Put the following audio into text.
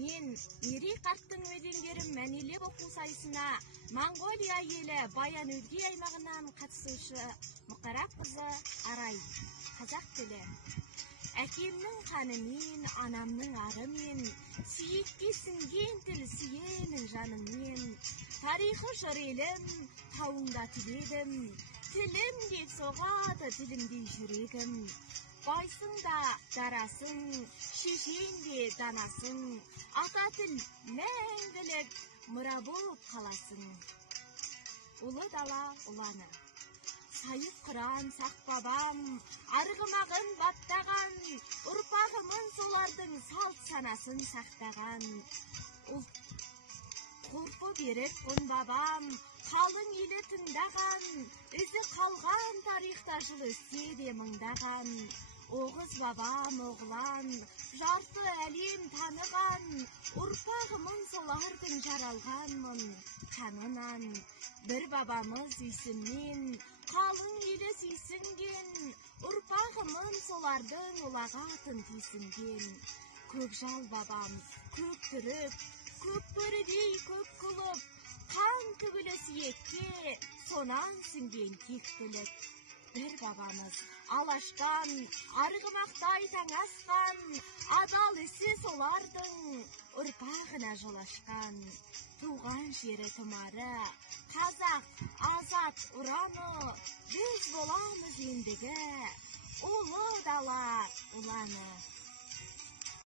Мен Мерей қарттың өлеңдерін мәнерлеп оқу сайысына Монголия елі Баян Өлгей аймағынан қатысушы Мұқарап қызы Арай. Қазақ тілі. Әкемнің қанымен, анамның арымен, сүйекке сіңген тіл сүйемін жаныммен. Тарихы жыр елім, тауыңда түледім, тілім деп соғады тілімдей жүрегім. Байсың да дарасың, шешен де данасың, ата тіл мәңгілік мұра болып қаласың. Ұлы дала ұланы, сайып қыран сақ бабам, арғымағын баптаған, ұрпағымын солардың салт санасын сақтаған. Ғұрпы беріп құн бабам, қалың елі тыңдаған, ізі қалған тарихта жыл өтсе де мыңдаған. Оғыз бабам оғлан, жарты әлем таныған, ұрпағымын солардың жаралғанмын қанынан. Бір бабамыз үйсінмен, қалың елі сүйсінген, ұрпағымын солардың ұлағатын түйсінген. Көкжал бабамыз көк түріп, көк бөрідей көк қылып, қан төгілі сүйекке, сонан сіңген тектілік. Бір бабамыз алаштан, арғымақтай таң асқан, адал ісі солардың ұрпағына жол ашқан. Туған жері тұмары, қазақ азат ұраны, біз боламыз ендігі, ұлы дала ұланы.